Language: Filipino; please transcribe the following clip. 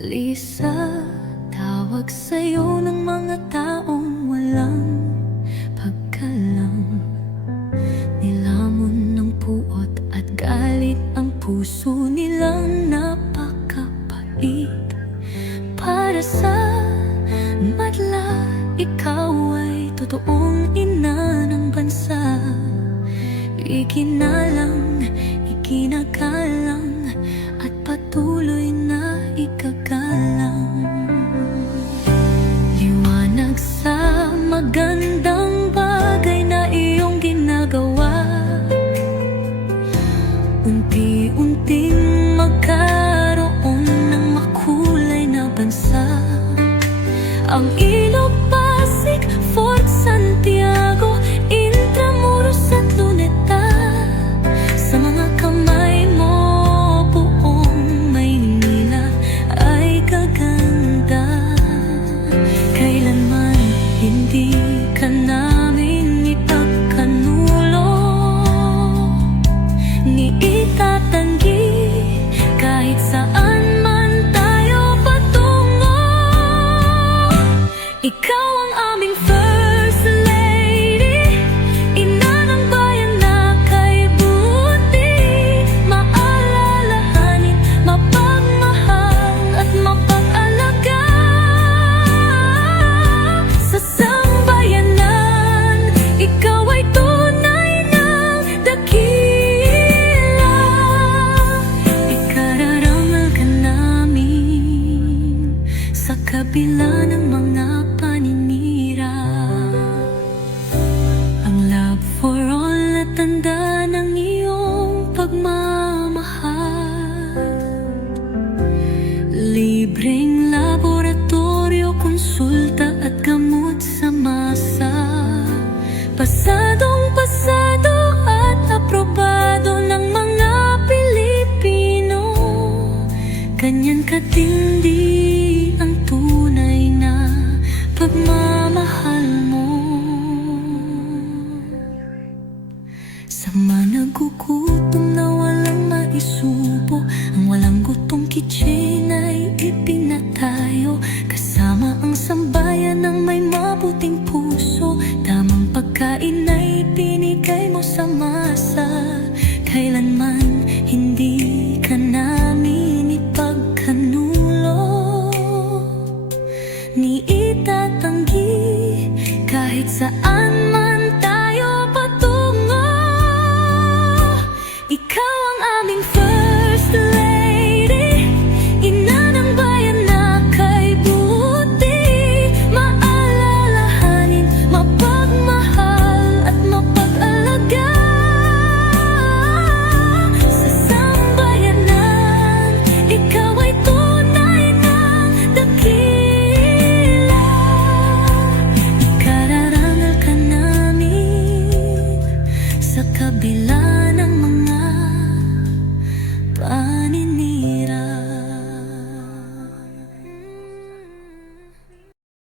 Lisa, tawag sa'yo ng mga taong walang pagkalang. Nilamon ng puot at galit ang puso nilang napakapait. Para sa madla, ikaw ay totoong ina ng bansa. Ikinalang, ikinagalang, at patuloy na ikagalang. Liwanag sa magandang bagay na iyong ginagawa. Unti-unting magkaroon ng makulay na bansa. Ang Ilog, Pasig, Fort Santiago, Intramuros at Luneta. Sa mga kamay mo, buong Maynila ay gaganda. Kailanman hindi ka namin ipagkanulo, ni itatanggi kahit saan man tayo patungo. Ikaw ang aming First Lady, ina ng bayan na kay buti. Maalalahanin, mapagmahal at mapag-alaga. Sa sambayanan, ikaw ay tunay ng dakila. Ikararangal ka namin sa kabila ng mga paninira. Ang love for all na tanda ng iyong pagmamahal. Libreng laboratorio, konsulta at gamot sa masa. Pasadong pasado at aprobado ng mga Pilipino. Ganyan katindi ang tunay na pagmamahal mo. Sa mga nagugutom na walang maisubo, ang walang gutong kitchen